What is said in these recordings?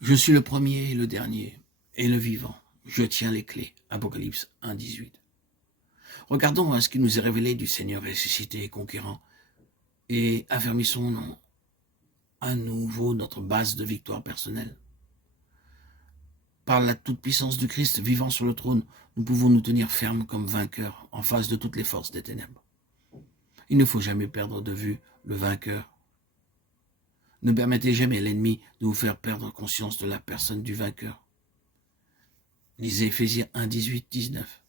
Je suis le premier et le dernier, et le vivant. Je tiens les clés. Apocalypse 1, 18. Regardons à ce qui nous est révélé du Seigneur ressuscité et conquérant, et affermissons à nouveau notre base de victoire personnelle. Par la toute-puissance du Christ vivant sur le trône, nous pouvons nous tenir fermes comme vainqueurs en face de toutes les forces des ténèbres. Il ne faut jamais perdre de vue le vainqueur. Ne permettez jamais à l'ennemi de vous faire perdre conscience de la personne du vainqueur. Lisez Éphésiens 1, 18, 19.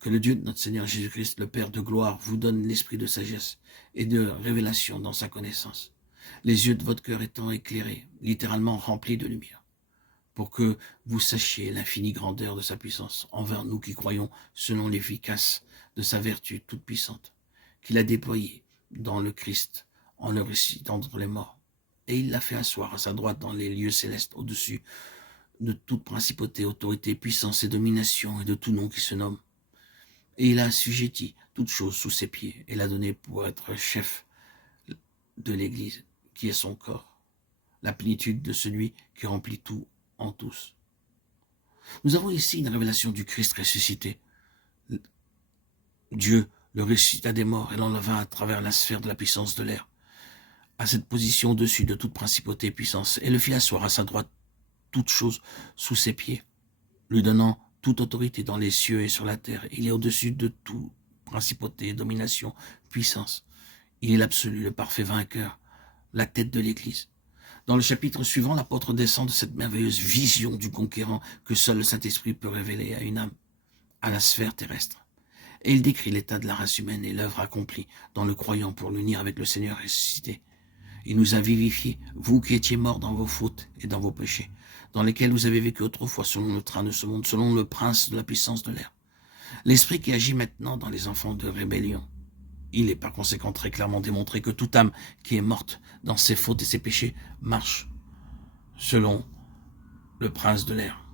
Que le Dieu de notre Seigneur Jésus-Christ, le Père de gloire, vous donne l'esprit de sagesse et de révélation dans sa connaissance, les yeux de votre cœur étant éclairés, littéralement remplis de lumière, pour que vous sachiez l'infinie grandeur de sa puissance envers nous qui croyons selon l'efficace de sa vertu toute puissante, qu'il a déployée dans le Christ en le ressuscitant d'entre les morts. Et il l'a fait asseoir à sa droite dans les lieux célestes au-dessus de toute principauté, autorité, puissance et domination et de tout nom qui se nomme. Et il a assujetti toute chose sous ses pieds et l'a donné pour être chef de l'Église, qui est son corps, la plénitude de celui qui remplit tout en tous. Nous avons ici une révélation du Christ ressuscité. Dieu le ressuscita des morts et l'enleva à travers la sphère de la puissance de l'air, à cette position au-dessus de toute principauté et puissance, et le fit asseoir à sa droite toute chose sous ses pieds, lui donnant toute autorité dans les cieux et sur la terre. Il est au-dessus de toute principauté, domination, puissance. Il est l'absolu, le parfait vainqueur, la tête de l'Église. Dans le chapitre suivant, l'apôtre descend de cette merveilleuse vision du conquérant que seul le Saint-Esprit peut révéler à une âme, à la sphère terrestre. Et il décrit l'état de la race humaine et l'œuvre accomplie dans le croyant pour l'unir avec le Seigneur ressuscité. Il nous a vivifiés, vous qui étiez morts dans vos fautes et dans vos péchés, dans lesquels vous avez vécu autrefois selon le train de ce monde, selon le prince de la puissance de l'air. L'esprit qui agit maintenant dans les enfants de rébellion. Il est par conséquent très clairement démontré que toute âme qui est morte dans ses fautes et ses péchés marche selon le prince de l'air.